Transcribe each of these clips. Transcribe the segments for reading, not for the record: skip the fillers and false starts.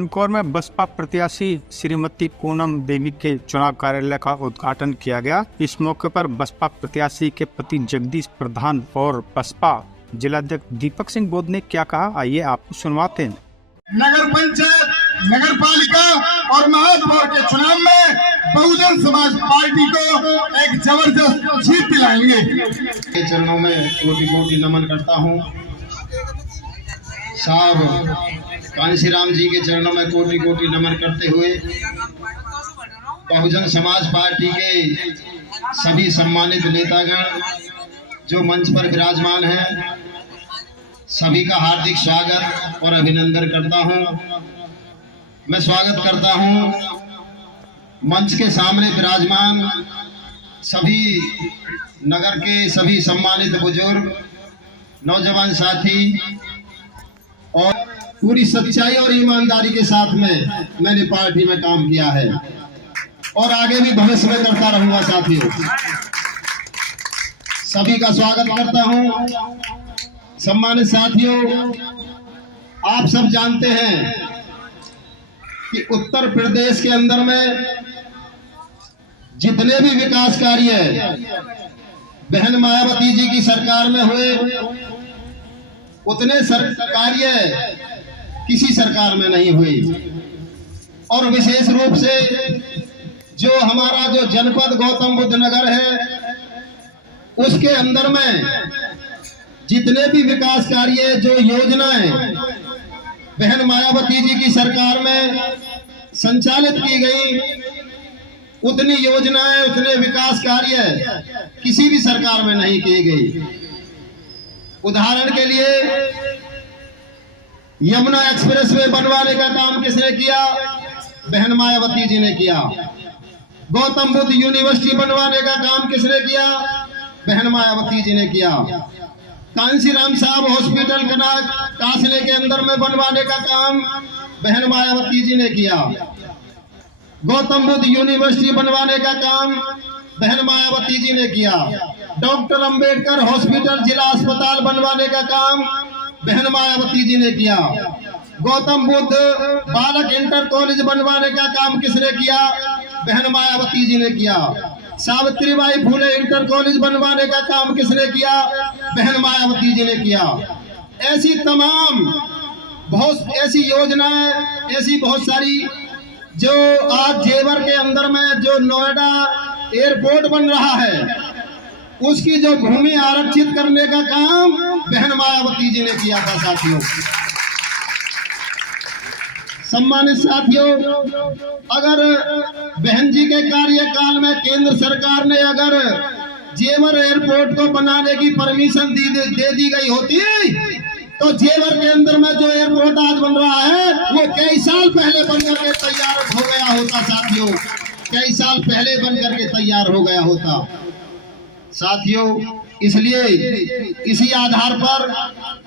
चंदकौर में बसपा प्रत्याशी श्रीमती पूनम देवी के चुनाव कार्यालय का उद्घाटन किया गया। इस मौके पर बसपा प्रत्याशी के पति जगदीश प्रधान और बसपा जिलाध्यक्ष दीपक सिंह बोध ने क्या कहा, आइए आपको सुनवाते हैं। नगर पंचायत, नगर पालिका और महापौर के चुनाव में बहुजन समाज पार्टी को एक जबरदस्त जीत दिलाएंगे। के चरणों में कोटि कोटि नमन करता हूँ। साहब कांशीराम जी के चरणों में कोटि कोटि नमन करते हुए बहुजन समाज पार्टी के सभी सम्मानित नेतागण जो मंच पर विराजमान हैं, सभी का हार्दिक स्वागत और अभिनंदन करता हूं। मैं स्वागत करता हूं मंच के सामने विराजमान सभी नगर के सभी सम्मानित बुजुर्ग, नौजवान साथी और पूरी सच्चाई और ईमानदारी के साथ में मैंने पार्टी में काम किया है और आगे भी भविष्य में करता रहूंगा। साथियों, सभी का स्वागत करता हूं। सम्मानित साथियों, आप सब जानते हैं कि उत्तर प्रदेश के अंदर में जितने भी विकास कार्य बहन मायावती जी की सरकार में हुए, उतने कार्य किसी सरकार में नहीं हुई। और विशेष रूप से जो हमारा जो जनपद गौतम बुद्ध नगर है, उसके अंदर में जितने भी विकास कार्य जो योजनाएं बहन मायावती जी की सरकार में संचालित की गई, उतनी योजनाएं, उतने विकास कार्य किसी भी सरकार में नहीं की गई। उदाहरण के लिए यमुना एक्सप्रेसवे बनवाने का काम किसने किया? बहन मायावती जी ने किया। गौतम बुद्ध यूनिवर्सिटी बनवाने का काम किसने किया? बहन मायावती जी ने किया। कांशीराम साहब हॉस्पिटल कासने के अंदर में बनवाने का काम बहन मायावती जी ने किया। गौतम बुद्ध यूनिवर्सिटी बनवाने का काम बहन मायावती जी ने किया। डॉक्टर अंबेडकर हॉस्पिटल जिला अस्पताल बनवाने का काम बहन मायावती जी ने किया। गौतम बुद्ध बालक इंटर कॉलेज बनवाने का काम किसने किया? बहन मायावती जी ने किया। सावित्रीबाई फुले इंटर कॉलेज बनवाने का काम किसने किया? बहन मायावती जी ने किया। ऐसी तमाम बहुत ऐसी योजनाएं, ऐसी बहुत सारी जो आज जेवर के अंदर में जो नोएडा एयरपोर्ट बन रहा है, उसकी जो भूमि आरक्षित करने का काम बहन मायावती जी ने किया था। साथियों, सम्मानित साथियों, अगर बहन जी के कार्यकाल में केंद्र सरकार ने अगर जेवर एयरपोर्ट को बनाने की परमिशन दे दी गई होती, तो जेवर के अंदर में जो एयरपोर्ट आज बन रहा है वो कई साल पहले बनकर के तैयार हो गया होता। साथियों, कई साल पहले बनकर के तैयार हो गया होता। साथियों, इसलिए इसी आधार पर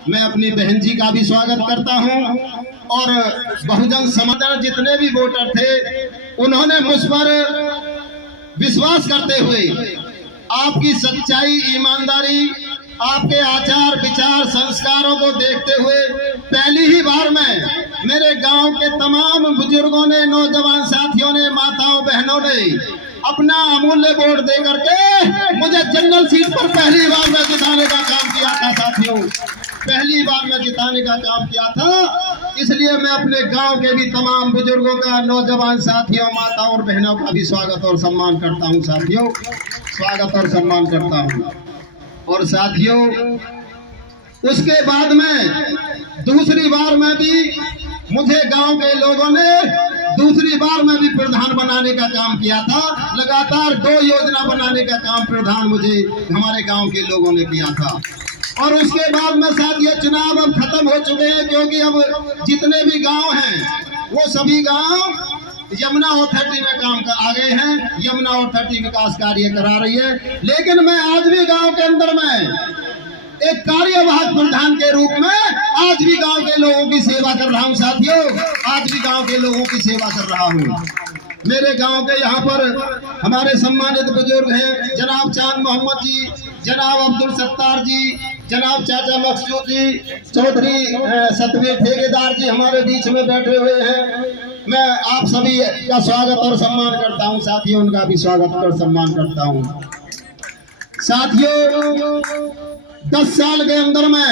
मैं अपनी बहन जी का भी स्वागत करता हूं और बहुजन समाज जितने भी वोटर थे, उन्होंने मुझ पर विश्वास करते हुए आपकी सच्चाई, ईमानदारी, आपके आचार विचार संस्कारों को देखते हुए पहली ही बार में मेरे गांव के तमाम बुजुर्गों ने, नौजवान साथियों ने, माताओं बहनों ने अपना अमूल्य वोट दे करके मुझे जनरल सीट पर पहली बार में जिताने का काम किया था। साथियों, पहली बार में जिताने का काम किया था। इसलिए मैं अपने गांव के भी तमाम बुजुर्गों का, नौजवान साथियों, माताओं और बहनों का भी स्वागत और सम्मान करता हूं। साथियों, स्वागत और सम्मान करता हूं। और साथियों, उसके बाद में दूसरी बार में भी मुझे गांव के लोगों ने दूसरी बार में भी प्रधान बनाने का काम किया था। लगातार 2 योजना बनाने का काम प्रधान मुझे हमारे गांव के लोगों ने किया था। और उसके बाद में साथियों, चुनाव अब खत्म हो चुके हैं, क्योंकि अब जितने भी गांव हैं वो सभी गांव यमुना अथॉरिटी में काम कर आ गए हैं। यमुना अथॉरिटी विकास कार्य करा रही है। लेकिन मैं आज भी गांव के अंदर में एक कार्यवाहक प्रधान के रूप में आज भी गांव के लोगों की सेवा कर रहा हूं। साथियों, आज भी गांव के लोगों की सेवा कर रहा हूं। मेरे गांव के यहाँ पर हमारे सम्मानित बुजुर्ग हैं, जनाब चांद मोहम्मद जी, जनाब अब्दुल सत्तार जी, जनाब चाचा मकसूद जी चौधरी सतवीर ठेकेदार जी हमारे बीच में बैठे हुए हैं। मैं आप सभी का स्वागत और सम्मान करता हूं। साथियों, उनका भी स्वागत और सम्मान करता हूं। साथियों, 10 साल के अंदर में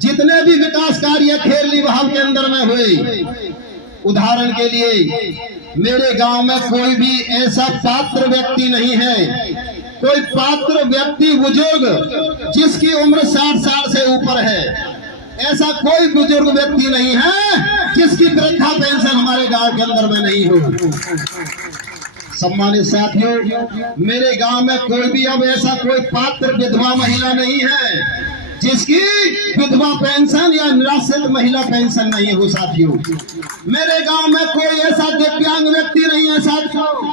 जितने भी विकास कार्य खेरली बहाव के अंदर में हुए, उदाहरण के लिए मेरे गांव में कोई भी ऐसा पात्र व्यक्ति नहीं है, कोई पात्र व्यक्ति बुजुर्ग जिसकी उम्र 60 साल से ऊपर है, ऐसा कोई बुजुर्ग व्यक्ति नहीं है जिसकी वृद्धा पेंशन हमारे गांव के अंदर में नहीं हो। सम्मानित साथियों, मेरे गांव में कोई भी अब ऐसा कोई पात्र विधवा महिला नहीं है जिसकी विधवा पेंशन या निराश्रित महिला पेंशन नहीं हो। साथियों, मेरे गांव में कोई ऐसा दिव्यांग व्यक्ति नहीं है। साथियों,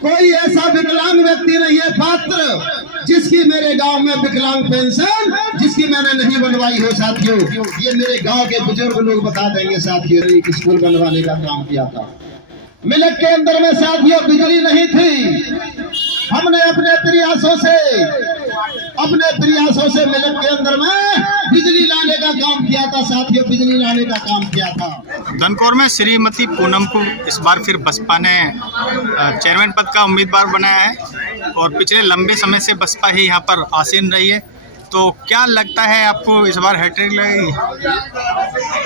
कोई ऐसा विकलांग व्यक्ति नहीं है पात्र जिसकी मेरे गांव में विकलांग पेंशन जिसकी मैंने नहीं बनवाई हो। साथियों, ये मेरे गांव के बुजुर्ग लोग बता देंगे। साथियों, एक स्कूल बनवाने का काम किया था। मिलक के अंदर में साथियों बिजली नहीं थी। हमने अपने प्रयासों से मिलक के अंदर में बिजली लाने का काम किया था। साथियों, बिजली लाने का काम किया था। धनकौर में श्रीमती पूनम को इस बार फिर बसपा ने चेयरमैन पद का उम्मीदवार बनाया है और पिछले लंबे समय से बसपा ही यहाँ पर आसीन रही है, तो क्या लगता है आपको इस बार हैट्रिक लगेगी?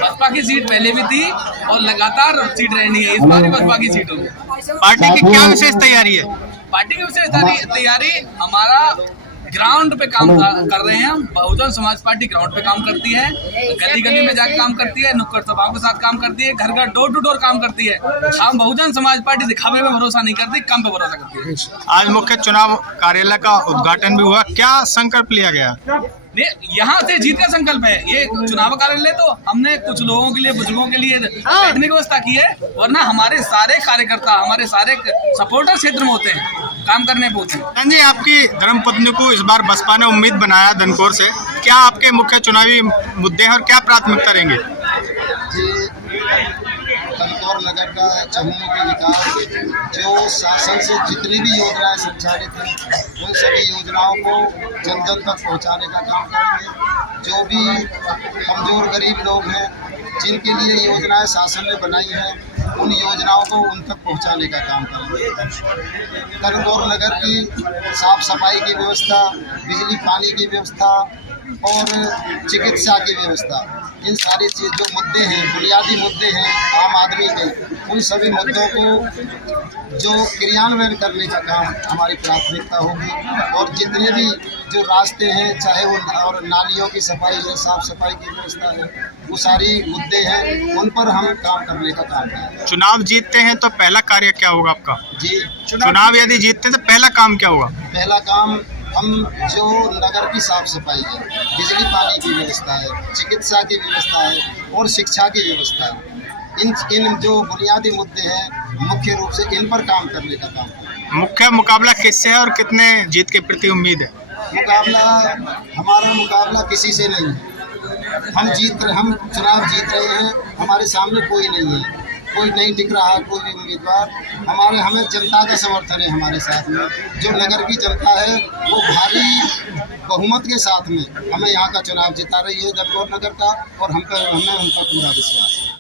बसपा की सीट पहले भी थी और लगातार सीट रहनी है। इस बार भी बसपा की सीट होगी। पार्टी की क्या विशेष तैयारी है? पार्टी की विशेष तैयारी हमारा ग्राउंड पे काम कर रहे हैं हम। बहुजन समाज पार्टी ग्राउंड पे काम करती है, गली गली में जाकर काम करती है, नुक्कड़ सभाओं के साथ काम करती है, घर घर डोर टू डोर काम करती है। हम बहुजन समाज पार्टी दिखावे में भरोसा नहीं करती, काम पे भरोसा करती है। आज मुख्य चुनाव कार्यालय का उद्घाटन भी हुआ, क्या संकल्प लिया गया? यहाँ से जीत का संकल्प है। ये चुनाव कार्यालय तो हमने कुछ लोगों के लिए, बुजुर्गों के लिए बैठने की व्यवस्था की है, वरना हमारे सारे कार्यकर्ता, हमारे सारे सपोर्टर क्षेत्र में होते हैं, काम करने पे होते हैं। जी, आपकी धर्मपत्नी को इस बार बसपा ने उम्मीद बनाया धनकौर से, क्या आपके मुख्य चुनावी मुद्दे हैं और क्या प्राथमिकता रहेंगे? धनकौर नगर का चहुमुखी विकास, जो शासन से जितनी भी योजनाएं संचालित हैं उन सभी योजनाओं को जन जन तक पहुंचाने का काम करेंगे। जो भी कमजोर गरीब लोग हैं जिनके लिए योजनाएं शासन ने बनाई हैं उन योजनाओं को उन तक पहुंचाने का काम करेंगे। धनकौर नगर की साफ सफाई की व्यवस्था, बिजली पानी की व्यवस्था और चिकित्सा की व्यवस्था, इन सारी चीज़ जो मुद्दे हैं, बुनियादी मुद्दे हैं आम आदमी के, उन सभी मुद्दों को जो क्रियान्वयन करने का काम हमारी प्राथमिकता होगी। और जितने भी जो रास्ते हैं, चाहे वो और नालियों की सफाई है, साफ सफाई की व्यवस्था है, वो सारी मुद्दे हैं, उन पर हम काम करने का काम करेंगे। चुनाव जीतते हैं तो पहला कार्य क्या होगा आपका? जी, चुनाव यदि जीतते हैं तो पहला काम क्या होगा? पहला काम हम जो नगर की साफ सफाई है, बिजली पानी की व्यवस्था है, चिकित्सा की व्यवस्था है और शिक्षा की व्यवस्था है, इन जो बुनियादी मुद्दे हैं मुख्य रूप से इन पर काम करने का काम। मुख्य मुकाबला किससे है और कितने जीत के प्रति उम्मीद है? हमारा मुकाबला किसी से नहीं है। हम चुनाव जीत रहे हैं, हमारे सामने कोई नहीं है, कोई नहीं टिक रहा है कोई भी उम्मीदवार। हमें जनता का समर्थन है हमारे साथ में। जो नगर की जनता है वो भारी बहुमत के साथ में हमें यहाँ का चुनाव जिता रही है धनकौर नगर का, और हमें उन पर पूरा विश्वास है।